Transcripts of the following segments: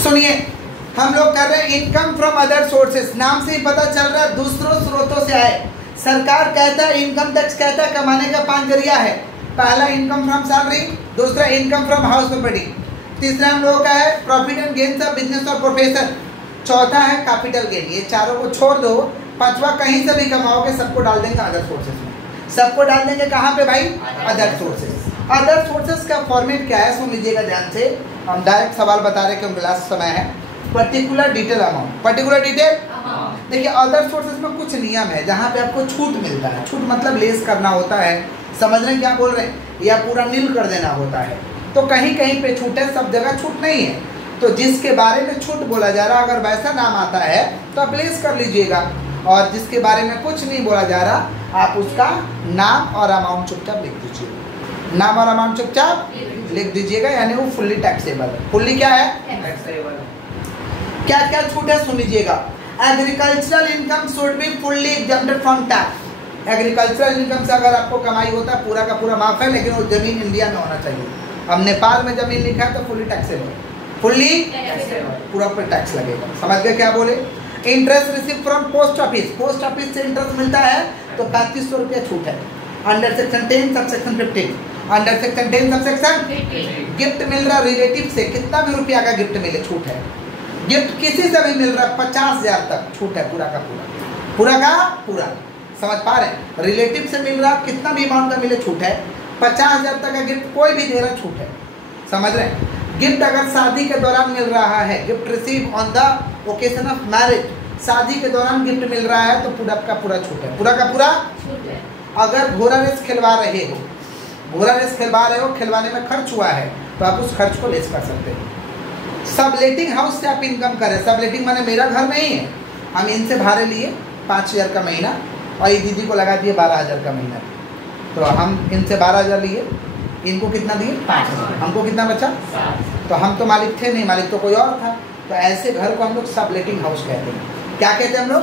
सुनिए, हम लोग कर रहे हैं इनकम फ्रॉम अदर सोर्सेस। नाम से ही पता चल रहा है दूसरों स्रोतों से आए। सरकार कहता है, इनकम टैक्स कहता है कमाने का 5 जरिया है। पहला इनकम फ्रॉम सैलरी, दूसरा इनकम फ्रॉम हाउस प्रॉपर्टी, तीसरा हम लोग का है profit and gain of business और प्रोफेशन, चौथा है कैपिटल गेन। ये चारों को छोड़ दो, पांचवा कहीं से भी कमाओगे सबको डाल देंगे अदर सोर्सेस में। सबको डाल देंगे कहाँ पे भाई? Other sources. अदर सोर्सेस का फॉर्मेट क्या है सुन लीजिएगा ध्यान से। हम डायरेक्ट सवाल बता रहे क्योंकि लास्ट समय है। Particular detail amount, particular detail. देखिए अदर सोर्सेस में कुछ नियम है जहाँ पे आपको छूट मिलता है। छूट मतलब लेस करना होता है, समझ रहे हैं क्या बोल रहे हैं, या पूरा नील कर देना होता है। तो कहीं कहीं पे छूट है, सब जगह छूट नहीं है। तो जिसके बारे में छूट बोला जा रहा, अगर वैसा नाम आता है तो आप लेस कर लीजिएगा, और जिसके बारे में कुछ नहीं बोला जा रहा आप उसका नाम और अमाउंट चुपचाप लिख दीजिएगा। नाम और अमाउंट चुपचाप लिख दीजिएगा, यानी वो फुल्ली टैक्सेबल है। फुल्ली क्या है? टैक्सेबल। क्या क्या छूट है सुन लीजिएगा। Agricultural income should be fully exempted from tax. Agricultural income से अगर आपको कमाई होता है पूरा का पूरा माफ है, लेकिन वो जमीन इंडिया में होना चाहिए। अब नेपाल में जमीन लिखा है तो फुल्ली टैक्सेबल, फुल्ली पूरा पर टैक्स लगेगा। समझ गए क्या बोले? Interest receive from post office, post office से इंटरेस्ट मिलता है तो 3500 रुपया छूट है। Under section 10 sub section 15, under section 10 sub section 15। Gift मिल रहा रिलेटिव से, कितना भी रुपया का गिफ्ट मिले छूट है। गिफ्ट किसी से भी मिल रहा 50,000 तक छूट है, पूरा का पूरा, पूरा का पूरा। समझ पा रहे हैं? रिलेटिव से मिल रहा कितना भी अमाउंट का मिले छूट है। 50,000 तक का गिफ्ट कोई भी दे रहा छूट है। समझ रहे हैं? गिफ्ट अगर शादी के दौरान मिल रहा है, gift receive on the occasion of marriage, शादी के दौरान गिफ्ट मिल रहा है तो पूरा का पूरा छूट है, पूरा का पूरा छूट है। अगर घोड़ा रेस खिलवा रहे हो, घोड़ा रेस खिलवा रहे हो, खिलवाने में खर्च हुआ है तो आप उस खर्च को लेस कर सकते हो। सबलेटिंग हाउस से आप इनकम करें, सबलेटिंग माने मेरा घर नहीं है, हम इनसे भाड़े लिए 5,000 का महीना और ये दीदी को लगा दिए 12,000 का महीना। तो हम इनसे 12,000 लिए, इनको कितना दिए? 5,000। हमको कितना बचा? 7। तो हम तो मालिक थे नहीं, मालिक तो कोई और था। तो ऐसे घर को हम लोग सबलेटिंग हाउस कहते हैं। क्या कहते हैं हम लोग?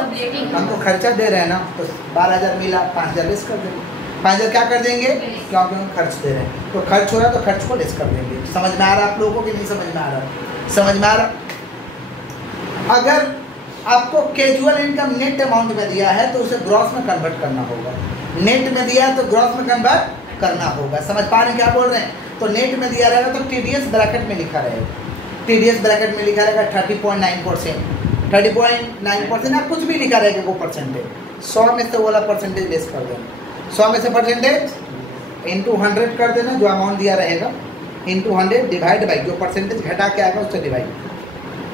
हम तो खर्चा दे रहे हैं ना, तो 12,000 मिला, 5,000 लेस कर देंगे। 5,000 क्या कर देंगे? क्योंकि हम खर्च दे रहे हैं तो खर्च हो रहा है तो खर्च को लेस कर देंगे। समझ में आ रहा है आप लोगों को कि नहीं समझ में आ रहा? समझ में आ रहा? अगर आपको कैजुअल इनकम नेट अमाउंट में दिया है तो उसे ग्रॉस में कन्वर्ट करना होगा। नेट में दिया है तो ग्रॉस में कन्वर्ट करना होगा। समझ पा रहे हैं क्या बोल रहे हैं? तो नेट में दिया रहेगा तो TDS ब्रैकेट में लिखा रहेगा, TDS ब्रैकेट में लिखा रहेगा 30.9%, 30.9% या कुछ भी लिखा रहेगा वो परसेंटेज। 100 में से वाला परसेंटेज लेस कर देना, 100 में से परसेंटेज इंटू 100 कर देना, जो अमाउंट दिया रहेगा इंटू 100 डिवाइड बाई जो परसेंटेज घटा के आएगा उससे डिवाइड,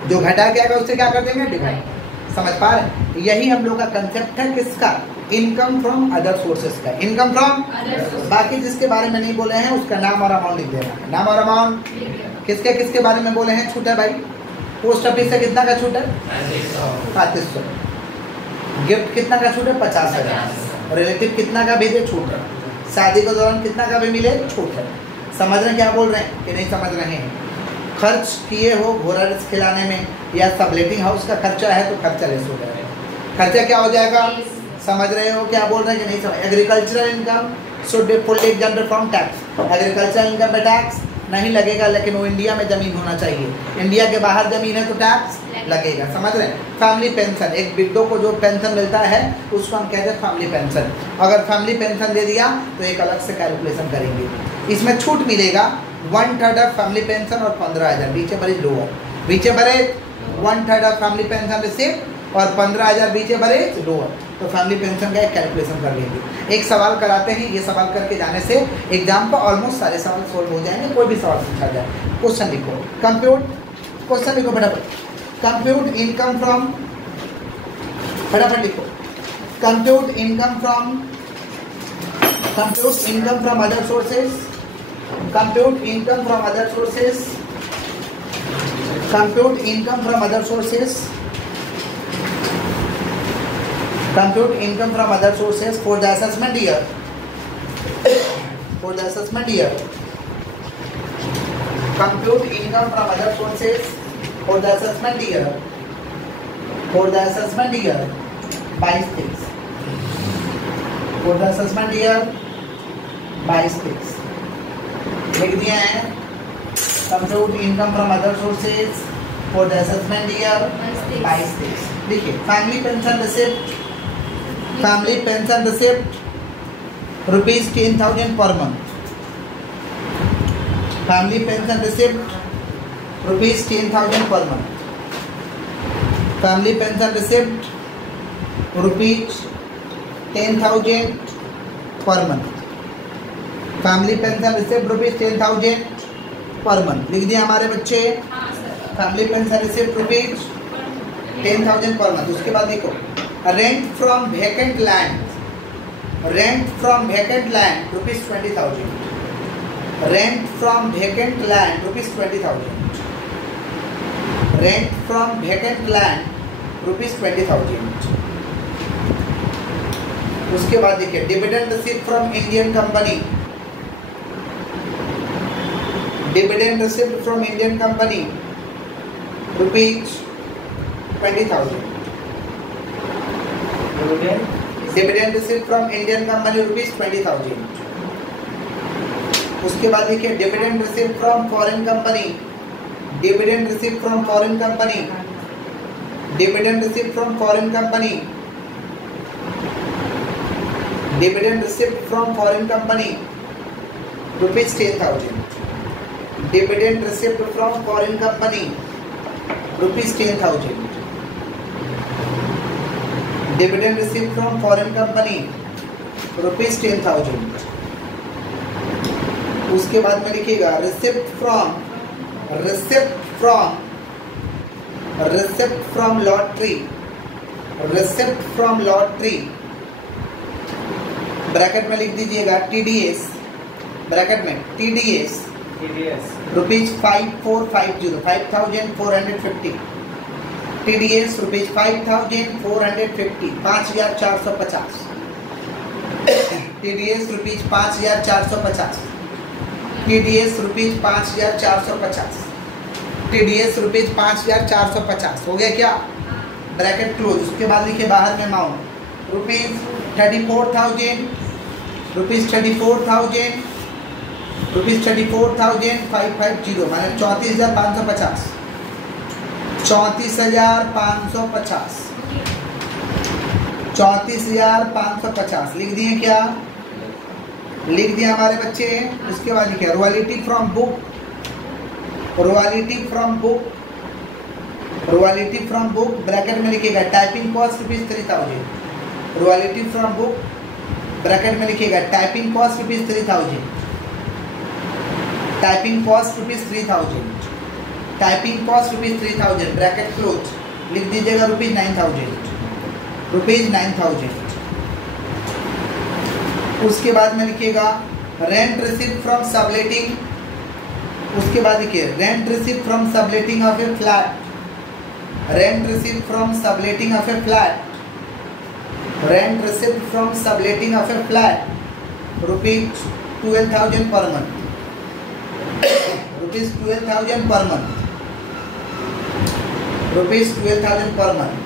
जो घटा के आएगा उससे क्या कर देंगे? डिवाइड। समझ पा रहे हैं? यही हम लोग का कंसेप्ट है किसका? इनकम फ्रॉम अदर सोर्सेज का। इनकम फ्रॉम, बाकी जिसके बारे में नहीं बोले हैं उसका नाम और अमाउंट लिख देना है। नाम और अमाउंट किसके किसके बारे में बोले हैं? छूट है भाई, पोस्ट ऑफिस से कितना का छूट है? 3500। गिफ्ट कितना का छूट है? 50,000। रिलेटिव कितना का भेजे? छूट है। शादी के दौरान कितना का भी मिले? छूट है। समझ रहे हैं क्या बोल रहे हैं कि नहीं समझ रहे हैं? खर्च किए हो घोड़ा रेस खिलाने में या सबलेटिंग हाउस का खर्चा है तो खर्चा लेस हो जाएगा। खर्चा क्या हो जाएगा? समझ रहे हो क्या बोल रहे हैं कि नहीं समझ? Agricultural income should be fully exempted from tax. Agricultural income पे टैक्स नहीं लगेगा, लेकिन वो इंडिया में जमीन होना चाहिए। इंडिया के बाहर जमीन है तो टैक्स लगेगा। समझ रहे हैं? फैमिली पेंशन, एक विडो को जो पेंशन मिलता है उसको हम कहते हैं फैमिली पेंशन। अगर फैमिली पेंशन दे दिया तो एक अलग से कैलकुलेशन करेंगे। इसमें छूट मिलेगा 1/3 ऑफ फैमिली पेंशन और 15,000 बीचे बरे लोअर, बीचे बरे 1/3 ऑफ फैमिली पेंशन रिसीव और 15,000 बीचे बरे लोअर। तो फैमिली पेंशन का एक कैलकुलेशन कर लेंगे। एक सवाल कराते हैं, ये सवाल करके जाने से एग्जाम पर ऑलमोस्ट सारे सवाल सोल्व हो जाएंगे। कोई भी सवाल पूछा जाए, क्वेश्चन लिखो, कंप्यूट क्वेश्चन लिखो फटाफट। कंप्यूट इनकम फ्रॉम, फटाफट लिखो, compute income from, compute income from other sources, compute income from other sources, compute income from other sources, compute income from other sources for the assessment year, for the assessment year, compute income from other sources for the assessment year, for the assessment year 22, for the assessment year 22 लिख दिया है। compute income from other sources for the assessment year by states. देखिए family pension receipt rupees 10,000 per month. Family pension receipt rupees 10,000 per month. Family pension receipt rupees 10,000 per month. Family pension receipt rupees 10,000 per month. लिख दिया हमारे बच्चे. Family pension receipt rupees 10,000 per month. उसके बाद देखो rent from vacant land rupees 20,000. Rent from vacant land rupees 20,000. Rent from vacant land rupees 20,000. उसके बाद देखिए dividend receipt from Indian company. Dividend receipt from Indian company rupees 20,000. Dividend receipt from Indian company rupees 20,000. उसके बाद देखिए dividend receipt from foreign company. Dividend receipt from foreign company. Dividend receipt from foreign company. Dividend receipt from foreign company rupees 10,000. Dividend receipt from foreign company rupees 10,000. Dividend receipt from foreign company rupees 10,000. उसके बाद में लिखिएगा receipt from lottery. Receipt from lottery bracket में लिख दीजिएगा TDS. Bracket में TDS rupees 5450 5,450. TDS rupees 5,450 5,450. TDS rupees 5,450. TDS rupees 5,450. TDS rupees 5,450. हो गया क्या? Bracket close. उसके बाद लिखिए बाहर में अमाउंट रुपीज 34,000 रुपीज 34,000 रुपीज 34,550 माने 34,550. 34,550. 34,550 लिख दिए क्या? लिख दिया हमारे बच्चे. उसके बाद लिखे royalty from book. Royalty from book bracket में लिखिएगा typing cost rupees 3,000. Royalty from book bracket में लिखिएगा typing cost rupees 3,000. Typing cost rupees 3,000. Typing cost rupees 3,000 bracket close. लिख दीजिएगा रुपीज 9,000. रुपीज 9,000. उसके बाद में लिखिएगा रेंट रिसीप्ट फ्रॉम सबलेटिंग. उसके बाद लिखिए rent receipt from subletting of A flat. Rent receipt from subletting of A flat. Rent receipt from subletting of A flat rupees 12,000 per month. Rupees 12,000 per month. Rupees 12,000 per month.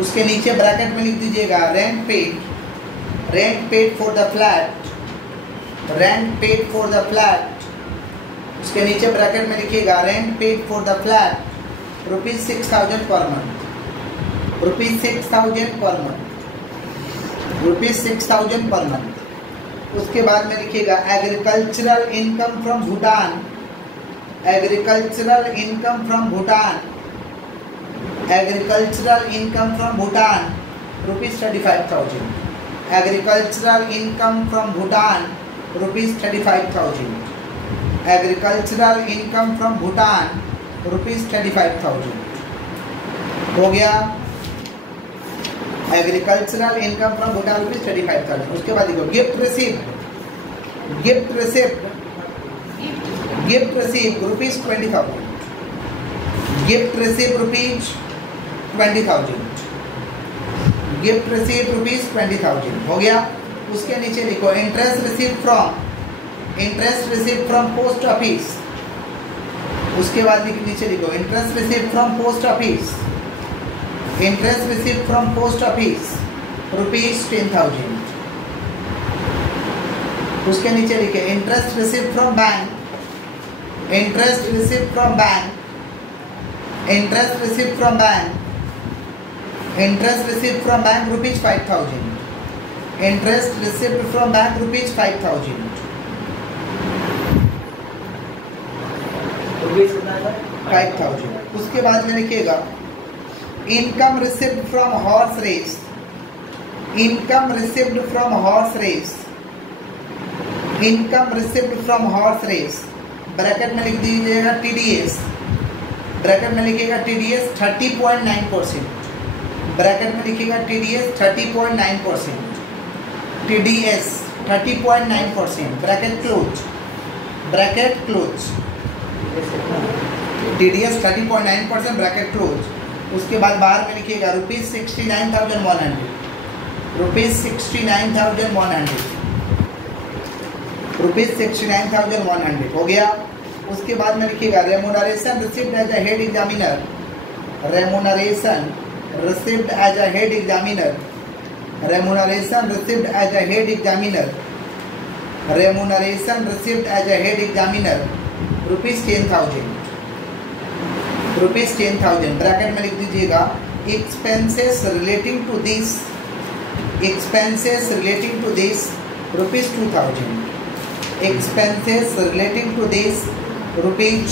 उसके नीचे bracket में लिख दीजिएगा rent paid for the flat. Rent paid for the flat. उसके नीचे bracket में लिखिएगा rent paid for the flat rupees 6,000 per month. Rupees 6,000 per month. Rupees 6,000 per month. उसके बाद में लिखिएगा agricultural income from Bhutan. Agricultural income from Bhutan. Agricultural income from Bhutan rupees 35,000. Agricultural income from Bhutan rupees 35,000. Agricultural income from Bhutan rupees 35,000. हो गया agricultural income from Bhutan rupees 35,000. उसके बाद देखो gift receipt rupees 20,000. Gift receipt rupees 20,000. Gift receipt rupees 20,000 हो गया. उसके नीचे लिखो interest receipt from post office. उसके बाद नीचे लिखो interest receipt from post office. Interest receipt from post office rupees 10,000. उसके नीचे लिखे interest receipt from bank. Interest receipt from bank. Interest received from bank. Interest received from bank rupees 5,000. Interest received from bank rupees 5,000. 5,000. उसके बाद में लिखिएगा income received from horse race. Income received from horse race. Income received from horse race. Bracket में लिख दीजिएगा TDS. Bracket में लिखिएगा TDS 30.9%. Bracket में लिखिएगा TDS 30.9%. TDS 30.9%. Bracket close. Bracket close. TDS 30.9%. Bracket close. उसके बाद बाहर में लिखिएगा रुपीज 69,100. रुपीज 69,100. रुपीज 69,100 हो गया. उसके बाद में लिखिएगा remuneration received as a head examiner. Remuneration received as a head examiner. Remuneration received as a head examiner. Remuneration received as a head examiner rupees 10,000. Rupees 10,000. Bracket में लिख दीजिएगा expenses relating to this. Expenses relating to this rupees 2,000. Expenses relating to this rupees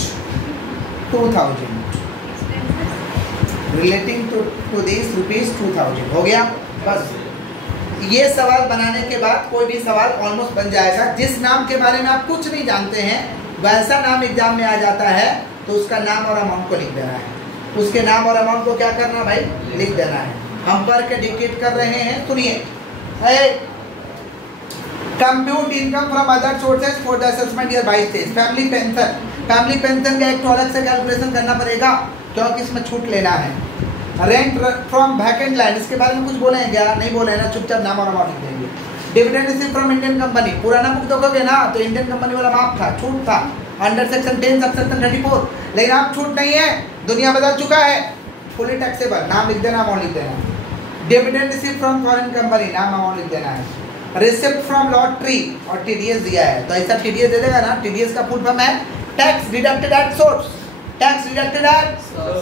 2,000. Relating to this rupees 2,000 हो गया. बस ये सवाल बनाने के बाद कोई भी सवाल ऑलमोस्ट बन जाएगा. जिस नाम के बारे में आप कुछ नहीं जानते हैं वैसा नाम एग्जाम में आ जाता है तो उसका नाम और अमाउंट को लिख देना है. उसके नाम और अमाउंट को क्या करना भाई, लिख देना है. हम पर के डिक्टेट कर रहे हैं. सुनिए, compute income from other sources for the assessment year 22. Family pension. Family pension का एक तो अलग से कैलकुलेशन करना पड़ेगा क्योंकि इसमें छूट लेना है. रेंट फ्रॉम वैकेंट लैंड, इसके बारे में कुछ बोले हैं क्या? नहीं बोले ना, चुपचाप नाम और अमाउंट लिख देंगे. Dividend receive from Indian company, पुराना बुक देखोगे ना तो इंडियन कंपनी वाला माफ था, छूट था अंडर सेक्शन 10 सब सेक्शन 34. लेकिन आप छूट नहीं है, दुनिया बदल चुका है. फुली टैक्सेबल, नाम लिख देना, अमाउंट लिख देना. Dividend receive from foreign company, नाम अमाउंट लिख देना है. रिसिप्ट फ्रॉम लॉटरी और TDS दिया है तो ऐसा TDS दे देगा ना. TDS का फुल फॉर्म है tax deducted at source. Tax deducted at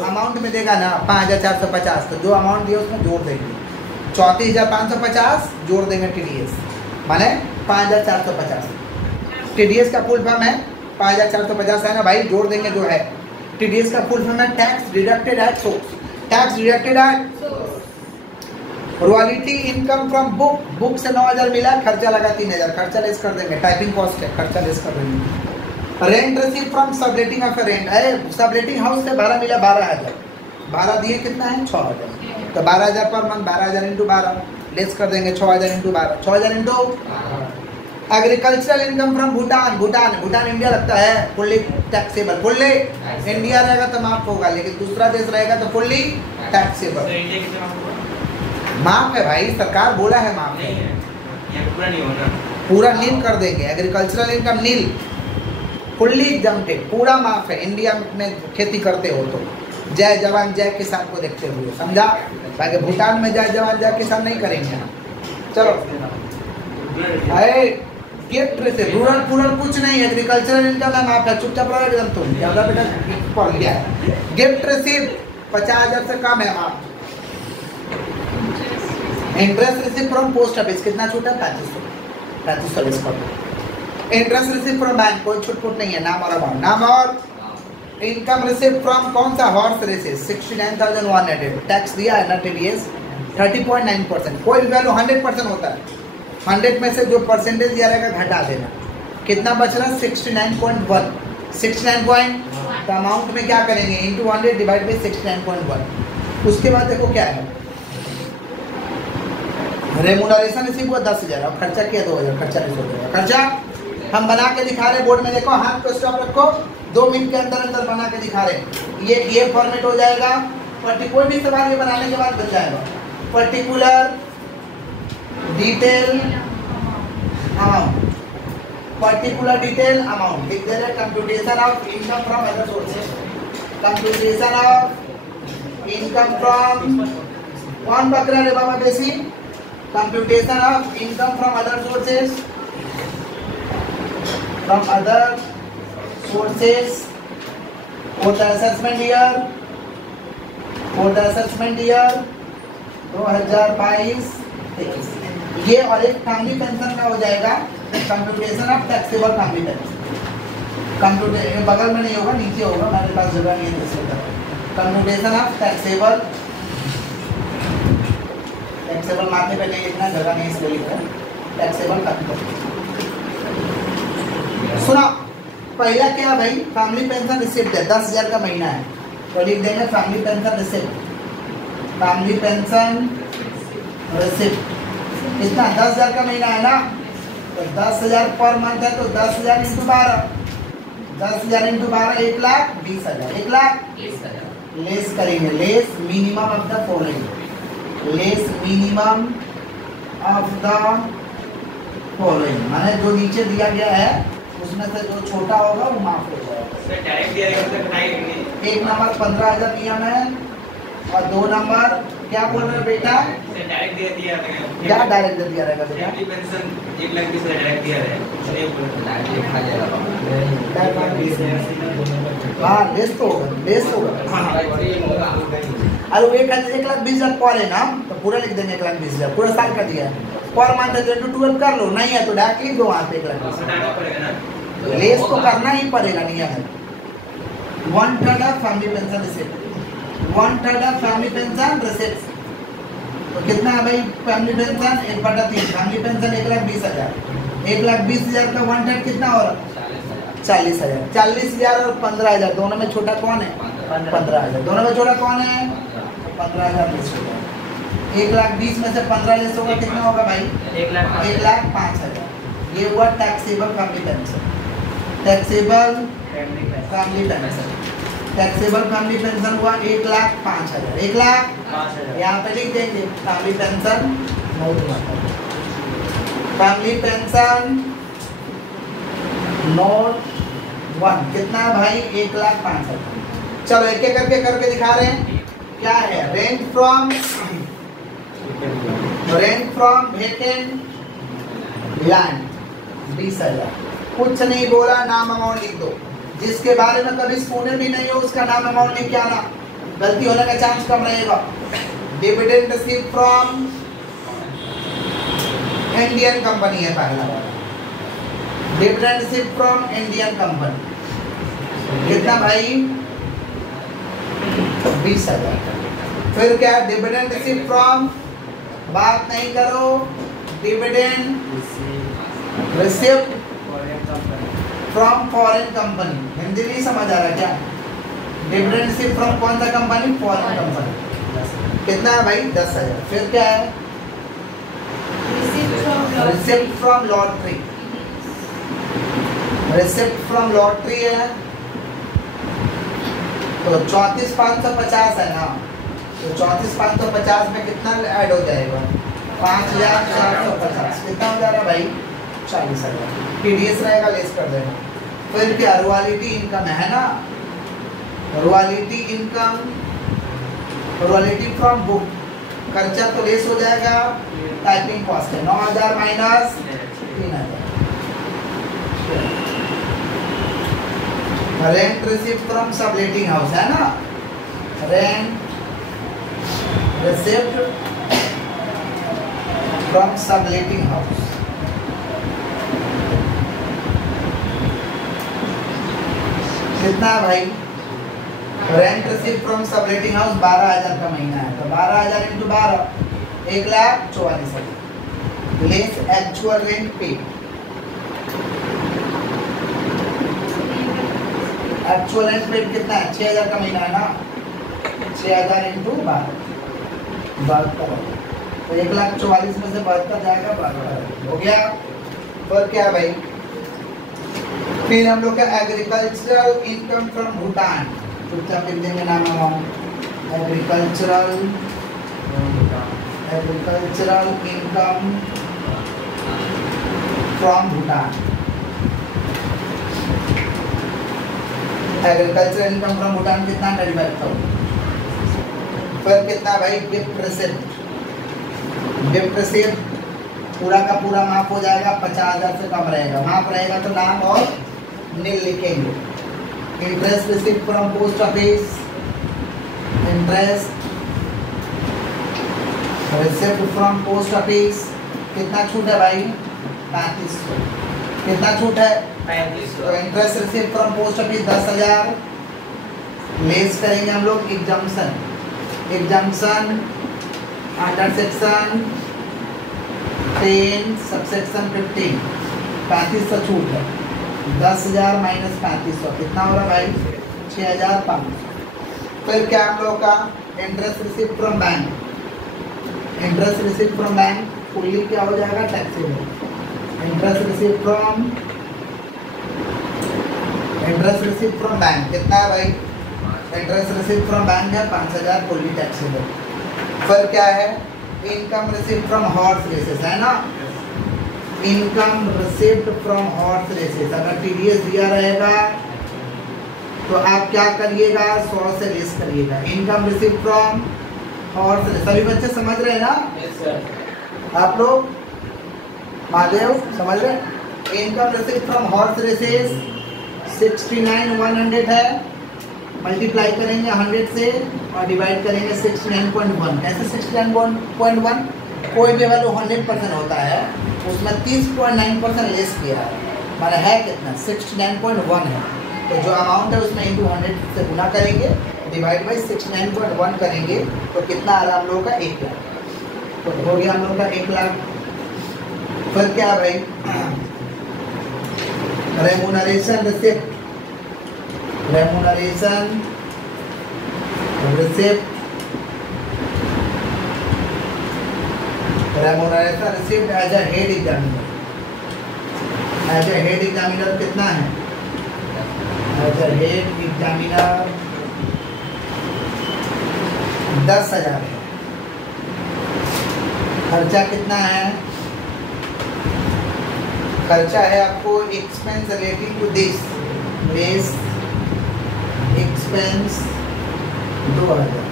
amount में देगा ना 5,450. तो जो अमाउंट दिया उसमें जोड़ देंगे 34,550 जोड़ देंगे TDS माने 5,450. TDS का फुल फॉर्म है 5,450 है ना भाई, जोड़ देंगे जो है. TDS का फुल फॉर्म है tax deducted at source. Tax deducted at royalty income from book. Book से 9,000 मिला, खर्चा लगा 3,000, खर्चा लेस कर देंगे. टाइपिंग कॉस्ट है, खर्चा लेस कर देंगे. Rent receive from subletting of rent. Subletting house से भाड़ा मिला 12,000. भाड़ा दिए कितना है 6,000. तो 12,000 पर मंथ, 12,000 इंटू 12 लेस कर देंगे. 6,000 into 12, 6,000 into. Agricultural income from Bhutan. Bhutan India लगता है, फुल्ली टैक्सेबल. फुल्ली इंडिया रहेगा तो माफ होगा, लेकिन दूसरा देश रहेगा तो फुल्ली टैक्सेबल. माफ है भाई, सरकार बोला है माफ है. पूरा नील कर देंगे. एग्रीकल्चरल इनकम नील, फुल्ली एग्जम्प्टेड, पूरा माफ है. इंडिया में खेती करते हो तो जय जवान जय किसान को देखते हुए, समझा. बाकी भूटान में जय जवान जय किसान नहीं करेंगे. चलो गिफ्ट रिसीव. रूरल कुछ नहीं, एग्रीकल्चरल इनकम में माफ है. चुपचाप रहो एकदम, तुम ज्यादा बेटा पढ़ लिया है. गिफ्ट रिसीव 50,000 से कम है, माफ. Interest receive from post office, कितना छूट है 3500. इंटरेस्ट रिसीव फ्रॉम बैंक, कोई छूट नहीं है. नाम और अमाउंट. नाम और इनकम रिसीव फ्रॉम कौन सा, हॉर्स रेसेस 69,100. टैक्स दिया है ना TDS 30.9%. कोई वैल्यू 100% होता है. 100 में से जो परसेंटेज दिया रहेगा घटा देना. कितना बच रहा है 69.1. 69. तो अमाउंट में क्या करेंगे, इंटू 100 डिवाइड बाई 69.1. उसके बाद देखो क्या है, रेमुनरेशन रिसीव हुआ 10,000 और खर्चा किया 2,000. खर्चा नहीं होगा. खर्चा हम बना के दिखा रहे बोर्ड में, देखो हाथ को स्टॉप रखो, 2 मिनट के अंदर अंदर बना के दिखा रहे. ये फॉर्मेट हो जाएगा. कोई भी सवाल ये बनाने के बाद बन जाएगा. Particular detail amount. Particular detail amount लिख दे रहे. Computation of income from other sources. Computation of income from, कौन पकड़ा रे बाबा बेसी. Computation of income from other sources. From other sources for the assessment year for the assessment year 2022-23। ये और एक family pension का हो जाएगा computation of taxable family pension. Computer बगल में नहीं होगा, नीचे होगा, मेरे पास जगह नहीं है तो कंप्यूटेशन ऑफ टैक्सेबल मारने पे नहीं लिखना, जगह नहीं इसलिए लिखा टैक्सेबल फैमिली। सुना पहला क्या भाई, फैमिली पेंशन रिसिप्ट है 10,000 का महीना है तो लिख देंगे family pension receipt. Family pension receipt कितना 10,000 का महीना है ना, तो 10,000 पर मंथ है तो 10,000 इंटू 12, 10,000 इंटू 12 1,20,000, 1,20,000 लेस करेंगे, less minimum of the following, less minimum of the following, माने जो नीचे दिया गया है उसमें से जो छोटा होगा वो माफ हो जाएगा। डायरेक्ट दिया रहेगा, एक नंबर 15,000 नियम है और 2 नंबर क्या बोल रहे हो बेटा, डायरेक्ट दिया रहेगा। क्या डायरेक्ट दिया रहेगा बेटा, पेंशन 1,20,000 डायरेक्ट दिया रहेगा। हाँ लेस तो होगा, लेस होगा। अरे वो 1,20,000 पर है ना तो पूरा लिख देंगे 1,20,000, पूरा साल का दिया है पर मंथ है तो 12 कर लो, नहीं है तो डायरेक्ट लिख दो वहाँ पे 1,20,000। लेस तो करना ही पड़ेगा, नियम है। 1/3 of family pension receipt, 1/3 of family pension receipt तो कितना है भाई, फैमिली पेंशन 1/3, फैमिली पेंशन 1,20,000, 1,20,000 का 1/3 कितना हो रहा 40,000, 40,000 और 15,000 दोनों में छोटा कौन है, 15,000 दोनों में छोटा कौन है, 15,000 लेस होगा। 1,20,000 में से 15 लेस होगा कितना होगा भाई, 1,05,000। ये हुआ taxable family pension, taxable family pension, taxable family pension हुआ 1,05,000, 1,05,000 यहाँ पे लिख देंगे family pension, family pension note 1 कितना है भाई 1,05,000। चलो एक एक करके दिखा रहे हैं क्या है, रेंट फ्रॉम वेकेंट लैंड 20,000, कुछ नहीं बोला, नाम अमाउंट लिख दो, जिसके बारे में कभी सुने भी नहीं हो उसका नाम अमाउंट लिख के आना, गलती होने का चांस कम रहेगा। Dividend receive from Indian company है पहला, dividend receive from Indian company कितना भाई 20,000। फिर क्या डिविडेंड रिसीव फ्रॉम, बात नहीं करो, dividend received from foreign company, Hindi नहीं समझ आ रहा क्या, डिविडेंड रिसीव्ड फ्रॉम कौन सा कंपनी, फॉरेन कंपनी कितना है भाई 10,000। फिर क्या है receipt from lottery, receipt from lottery है तो 34,550 है ना, तो 34,550 में कितना ऐड हो जाएगा 5,450, कितना हो जा रहा है भाई 40,000। टीडीएस रहेगा लेस कर देना। फिर क्या रॉयल्टी इनकम है ना, royalty income, royalty from book, खर्चा तो लेस हो जाएगा, टाइपिंग कॉस्ट है 9,000 minus 3,000। Rent receive from subletting house है ना, rent received from subletting house कितना है भाई, rent receive from subletting house 12,000 का महीना है तो 12,000 into 12 1,44,000 less actual rent paid, actual rent paid कितना है 6,000 का महीना है ना, 6,000 इंटू 72 तो 1,44,000 में से 72 जाएगा 12,000 हो गया। और क्या भाई, फिर हम लोग का एग्रीकल्चरल इनकम फ्रॉम भूटान, चुपचाप लिख देंगे नाम amount, agricultural income from Bhutan, agricultural income from Bhutan कितना 35,000। फिर कितना भाई गिफ्ट रिसिप्ट, गिफ्ट रिसिप्ट पूरा का पूरा माफ हो जाएगा, 50,000 से कम रहेगा, माफ रहेगा तो नाम और नील लिखेंगे। Interest receipt from post office, interest receipt from post office कितना छूट है भाई 3500। कितना छूट है 3500। तो interest receipt from post office 10,000 less करेंगे हम लोग एग्जाम्पशन अंडर सेक्शन 10 सबसेक्शन 15 3500 छूट है। 10,000 माइनस 3500 कितना हो रहा भाई 6,500। फिर क्या हम लोग का interest receipt from bank. Interest receipt from bank fully क्या हो जाएगा taxable. Interest receipt from bank कितना है भाई इंटरेस्ट रिसिप्ट फ्रॉम बैंक है 5,000 फुल्ली टैक्सेबल। फिर क्या है income receipt from horse races है ना। Income receipt from horse races अगर टीडीएस दिया रहेगा तो आप क्या करिएगा 100 से लेस करिएगा। Income receipt from horse race सभी बच्चे समझ रहे हैं ना आप लोग महादेव समझ रहे। Income receipt from horse races 69,100 है। मल्टीप्लाई करेंगे 100 से और डिवाइड करेंगे 69.1। कैसे 69.1 कोई भी वैल्यू 100% होता है उसमें 30.9% लेस किया है माना है कितना 69.1 है। तो जो अमाउंट है उसमें इंटू 100 से गुना करेंगे डिवाइड बाई 69.1 करेंगे तो कितना आ रहा हम लोग का 1 लाख। तो हो गया हम लोग का 1 लाख। फिर क्या भाई remuneration receipt as a head examiner कितना है एज ए हेड एग्जामिनर 10,000 है। खर्चा कितना है खर्चा है आपको expense relating to this expense 2,000।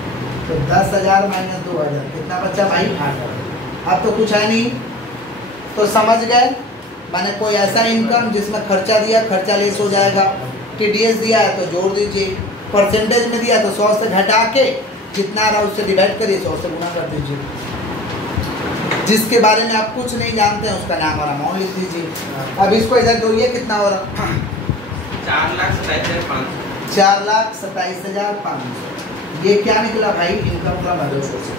तो 10,000 माइनस 2,000 कितना बचा भाई 8,000। अब तो कुछ है नहीं तो समझ गए मैंने कोई ऐसा इनकम जिसमें खर्चा दिया खर्चा लेस हो जाएगा। टीडीएस दिया है तो जोड़ दीजिए। परसेंटेज में दिया तो 100 से घटा के जितना आ रहा उससे डिवाइड करिए 100 से गुना कर दीजिए। जिसके बारे में आप कुछ नहीं जानते हैं उसका नाम और अमाउंट लिख दीजिए। अब इसको इधर जोड़िए कितना हो रहा 4,27,500। 4,27,500 ये क्या निकला भाई इनकम फ्रॉम अदर सोर्सेज।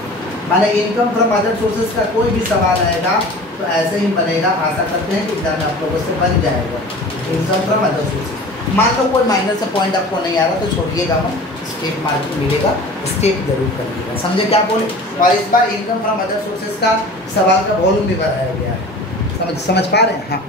माने इनकम फ्रॉम अदर सोर्सेज का कोई भी सवाल आएगा तो ऐसे ही बनेगा। आशा करते हैं कि एग्जाम में आप लोगों से बन जाएगा इनकम फ्रॉम अदर सोर्सेज। मान लो कोई माइनर से पॉइंट आपको नहीं आ रहा तो छोड़िएगा मत स्टेप मार्किंग मिलेगा स्टेप जरूर करिएगा। समझे क्या बोले। और इस बार इनकम फ्रॉम अदर सोर्सेज का सवाल का वॉल्यूम भी बढ़ाया गया है। समझ पा रहे हैं हाँ।